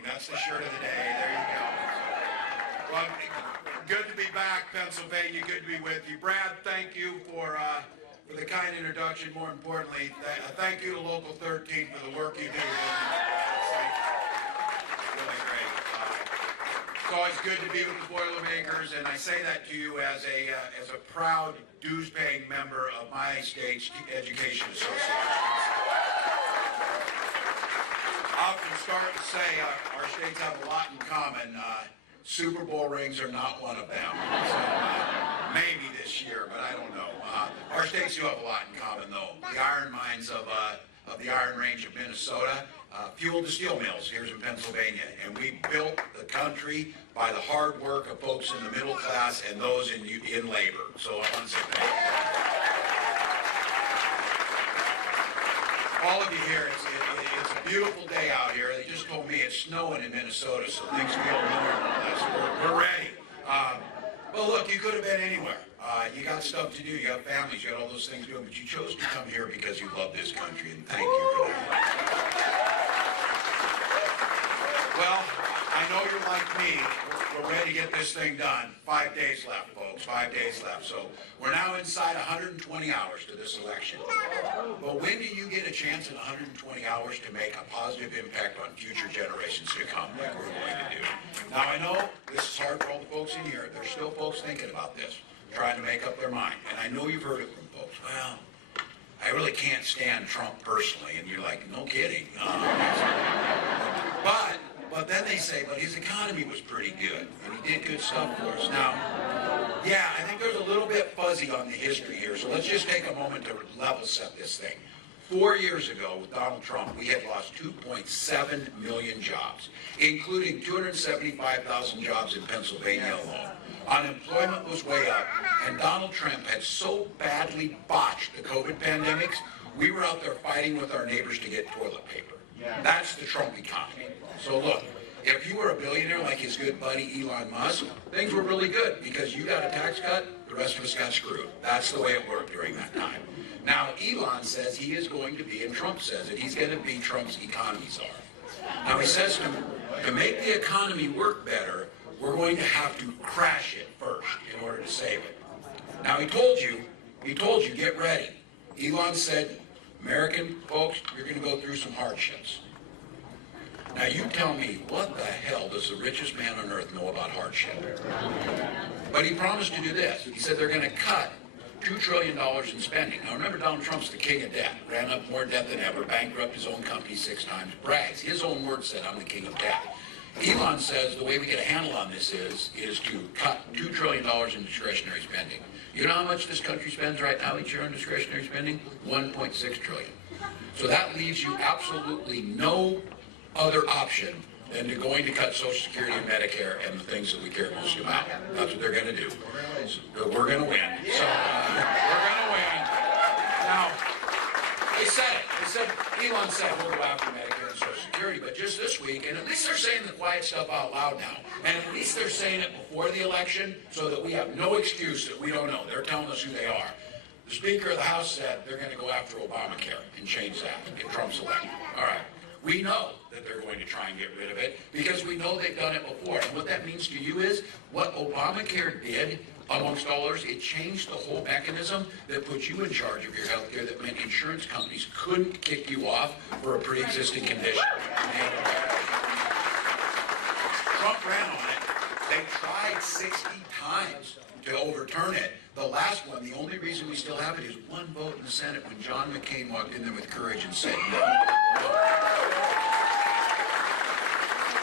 working. That's the shirt of the day. There you go. Well, good to be back, Pennsylvania. Good to be with you. Brad, thank you for the kind introduction. More importantly, thank you to Local 13 for the work you do. It's really great. It's always good to be with the Boilermakers, and I say that to you as a proud dues-paying member of my state's education association. I often start to say our states have a lot in common. Super Bowl rings are not one of them. So, maybe this year, but I don't know. Our states do have a lot in common, though. The iron mines of the Iron Range of Minnesota fueled the steel mills here in Pennsylvania, and we built the country by the hard work of folks in the middle class and those in labor. So I want to say thank you. All of you here, it's a beautiful day out here. They just told me it's snowing in Minnesota, so things feel normal. We're ready. Well, look, you could have been anywhere. You got stuff to do. You got families. You got all those things doing, but you chose to come here because you love this country, and thank you for that. Well, I know you're like me. We're ready to get this thing done. 5 days left, folks. 5 days left. So we're now inside 120 hours to this election. But when do you get a chance in 120 hours to make a positive impact on future generations to come, like we're going to do? Now, I know this is hard for all the folks in here. There's still folks thinking about this, trying to make up their mind. And I know you've heard it from folks. Well, I really can't stand Trump personally. And you're like, no kidding. But then they say, but his economy was pretty good, and he did good stuff for us. Now, yeah, I think there's a little bit fuzzy on the history here, so let's just take a moment to level set this thing. 4 years ago, with Donald Trump, we had lost 2.7 million jobs, including 275,000 jobs in Pennsylvania alone. Unemployment was way up, and Donald Trump had so badly botched the COVID pandemics, we were out there fighting with our neighbors to get toilet paper. That's the Trump economy. So look, if you were a billionaire like his good buddy Elon Musk, things were really good because you got a tax cut, the rest of us got screwed. That's the way it worked during that time. Now, Elon says he is going to be, and Trump says it, he's going to be Trump's economy czar. Now, he says to make the economy work better, we're going to have to crash it first in order to save it. Now, he told you, get ready. Elon said, American folks, you're going to go through some hardships. Now you tell me, what the hell does the richest man on earth know about hardship? But he promised to do this. He said they're going to cut $2 trillion in spending. Now remember, Donald Trump's the king of debt. Ran up more debt than ever, bankrupted his own company 6 times, brags. His own words said, I'm the king of debt. Elon says the way we get a handle on this is to cut $2 trillion in discretionary spending. You know how much this country spends right now each year on discretionary spending? $1.6 trillion. So that leaves you absolutely no other option than to going to cut Social Security and Medicare and the things that we care most about. That's what they're going to do. So we're going to win. So we're going to win. Now, they said it. They said, Elon said we'll go after Medicare and Social Security, but just this week, and at least they're saying the quiet stuff out loud now, and at least they're saying it before the election so that we have no excuse that we don't know. They're telling us who they are. The Speaker of the House said they're going to go after Obamacare and change that and get Trump's elected. All right. We know that they're going to try and get rid of it because we know they've done it before. And what that means to you is what Obamacare did, amongst all others, it changed the whole mechanism that put you in charge of your health care, that meant insurance companies couldn't kick you off for a pre-existing condition. Trump ran on it. They tried 60 times to overturn it. The last one, the only reason we still have it is one vote in the Senate when John McCain walked in there with courage and said no.